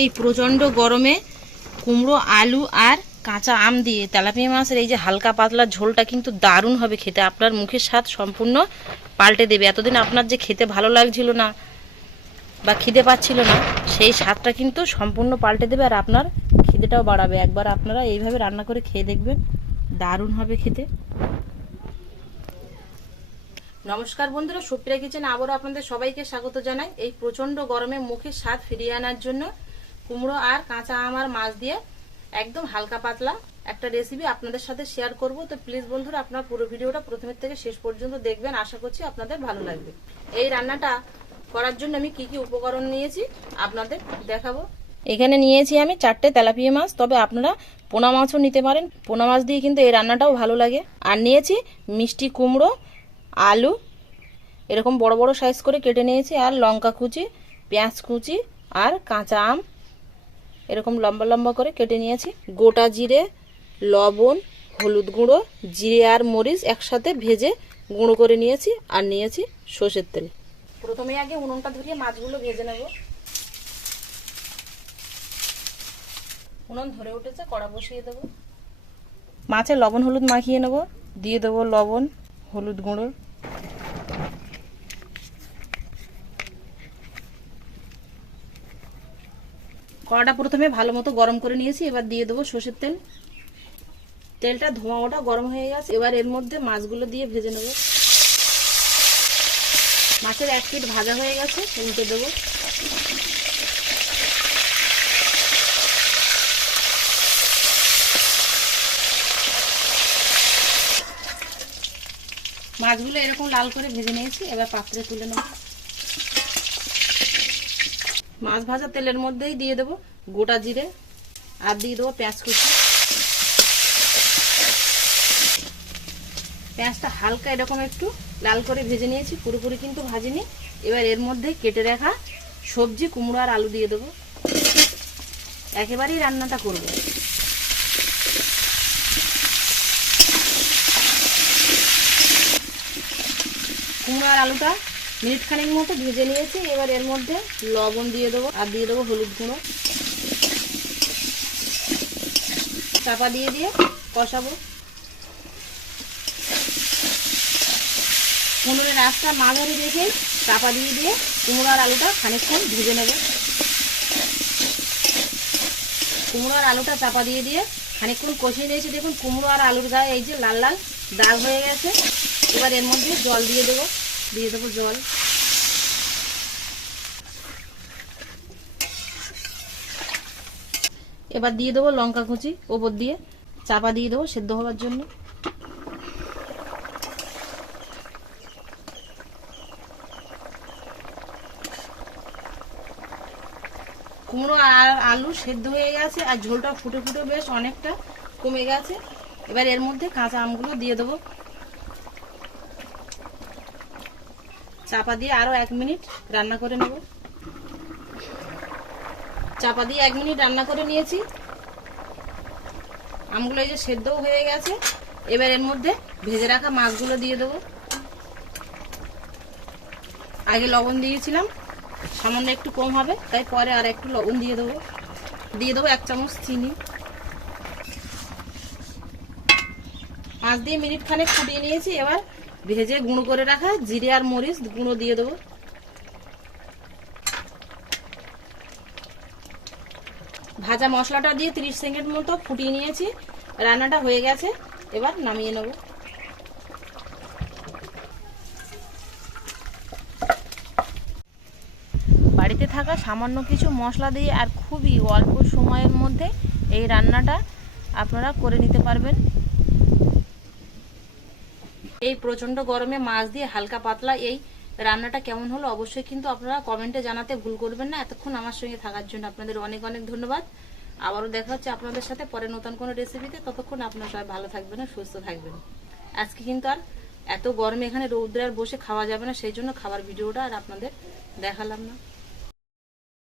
এই প্রচণ্ড গরমে কুমড়ো আলু আর কাঁচা আম দিয়ে তেলাপিয়া মাছের এই যে হালকা পাতলা ঝোলটা কিন্তু দারুণ হবে খেতে। আপনার মুখের স্বাদ সম্পূর্ণ পাল্টে দেবে। এতদিন আপনার যে খেতে ভালো লাগছিল না বা খিদে পাচ্ছিল না, সেই স্বাদটা কিন্তু সম্পূর্ণ পাল্টে দেবে আর আপনার খিদেটাও বাড়াবে। একবার আপনারা এইভাবে রান্না করে খেয়ে দেখবেন, দারুণ হবে খেতে। নমস্কার বন্ধুরা, সুপ্রিয়া কিচেনে আবারও আপনাদের সবাইকে স্বাগত জানাই। এই প্রচণ্ড গরমে মুখের স্বাদ ফিরিয়ে আনার জন্য কুমড়ো আর কাঁচা আম আর মাছ দিয়ে একদম হালকা পাতলা একটা রেসিপি আপনাদের সাথে শেয়ার করব। তো প্লিজ বন্ধুরা, আপনারা পুরো ভিডিওটা প্রথমের থেকে শেষ পর্যন্ত দেখবেন, আশা করছি আপনাদের ভালো লাগবে। এই রান্নাটা করার জন্য আমি কি কি উপকরণ নিয়েছি আপনাদের দেখাবো। এখানে নিয়েছি আমি 4টে তেলাপিয়া মাছ, তবে আপনারা পোনা মাছও নিতে পারেন। পোনা মাছ দিয়ে কিন্তু এই রান্নাটাও ভালো লাগে। আর নিয়েছি মিষ্টি কুমড়ো, আলু এরকম বড় বড় সাইজ করে কেটে নিয়েছি, আর লঙ্কা কুচি, পেঁয়াজ কুচি আর কাঁচা আম এরকম লম্বা লম্বা করে কেটে নিয়েছি। গোটা জিরে, লবণ, হলুদ গুঁড়ো, জিরে আর মরিচ একসাথে ভেজে গুঁড়ো করে নিয়েছি। আর নিয়েছি সর্ষের তেল। প্রথমে আগে উনুনটা ধরিয়ে মাছগুলো ভেজে নেব। উনুন ধরে উঠেছে, কড়া বসিয়ে দেবো। মাছে লবণ হলুদ মাখিয়ে নেব। দিয়ে দেবো লবণ, হলুদ গুঁড়ো, কড়াটা প্রথমে ভালো মতো গরম করে নিয়েছি। এবার দিয়ে দেবো সর্ষের তেল। তেলটা ধোঁয়া ওটা গরম হয়ে গেছে। এবার এর মধ্যে মাছগুলো দিয়ে ভেজে নেব। মাছের এক পিঠ ভাজা হয়ে গেছে, উল্টে দেবো। মাছগুলো এরকম লাল করে ভেজে নিয়েছি, এবার পাত্রে তুলে নেব। মাছ ভাজা তেলের মধ্যেই দিয়ে দেবো গোটা জিরে, আর দিয়ে দেবো পেঁয়াজ কুচি। পেঁয়াজটা হালকা এরকম একটু লাল করে ভেজে নিয়েছি, পুরোপুরি কিন্তু ভাজিনি। এবার এর মধ্যে কেটে রাখা সবজি কুমড়ো আর আলু দিয়ে দেবো। একেবারেই রান্নাটা করব। কুমড়ো আর আলুটা মিনিট খানেক মতো ভেজে নিয়েছি। এবার এর মধ্যে লবণ দিয়ে দেবো, আর দিয়ে দেবো হলুদ গুঁড়ো। চাপা দিয়ে দিয়ে কষাবো। উনুনের আঁচটা মাঝারি রেখে চাপা দিয়ে দিয়ে কুমড়ো আর আলুটা খানিকক্ষণ ভেজে নেব। কুমড়ো আর আলুটা চাপা দিয়ে দিয়ে খানিকক্ষণ কষিয়ে নিয়েছি। দেখুন কুমড়ো আর আলুর গায়ে এই যে লাল লাল দাগ হয়ে গেছে। এবার এর মধ্যে জল দিয়ে দেবো। দিয়ে দেবো জল। এবার দিয়ে দেবো লঙ্কা কুচি ওপর দিয়ে, চাপা দিয়ে দেবো সেদ্ধ হওয়ার জন্য। কুমড়ো আর আলু সেদ্ধ হয়ে গেছে, আর ঝোলটা ফুটে ফুটে বেশ অনেকটা কমে গেছে। এবার এর মধ্যে কাঁচা আমগুলো দিয়ে দেবো। চাপা দিয়ে আরো 1 মিনিট রান্না করে নেব। চাপা দিয়ে 1 মিনিট রান্না করে নিয়েছি। আমগুলো এই যে সেদ্ধও হয়ে গেছে। এবার এর মধ্যে ভেজে রাখা মাছগুলো দিয়ে দেবো। আগে লবণ দিয়েছিলাম, সামান্য একটু কম হবে, তাই পরে আর একটু লবণ দিয়ে দেবো। দিয়ে দেবো 1 চামচ চিনি। মাছ দিয়ে মিনিট খানেক ফুটিয়ে নিয়েছি। এবার ভেজে গুঁড়ো করে রাখা জিরে আর মরিচ গুঁড়ো দিয়ে দেবো। ভাজা মশলাটা দিয়ে 30 সেকেন্ড মতো ফুটিয়ে নিয়েছি। রান্নাটা হয়ে গেছে, এবার নামিয়ে নেব। বাড়িতে থাকা সামান্য কিছু মশলা দিয়ে আর খুবই অল্প সময়ের মধ্যে এই রান্নাটা আপনারা করে নিতে পারবেন। এই প্রচণ্ড গরমে মাছ দিয়ে হালকা পাতলা এই রান্নাটা কেমন হলো অবশ্যই কিন্তু আপনারা কমেন্টে জানাতে ভুল করবেন না। এতক্ষণ আমার সঙ্গে থাকার জন্য আপনাদের অনেক অনেক ধন্যবাদ। আবারও দেখা হচ্ছে আপনাদের সাথে পরে নতুন কোনো রেসিপিতে। ততক্ষণ আপনারা সবাই ভালো থাকবেন আর সুস্থ থাকবেন। আজকে কিন্তু আর এত গরমে এখানে রৌদ্রে আর বসে খাওয়া যাবে না, সেই জন্য খাবার ভিডিওটা আর আপনাদের দেখালাম না।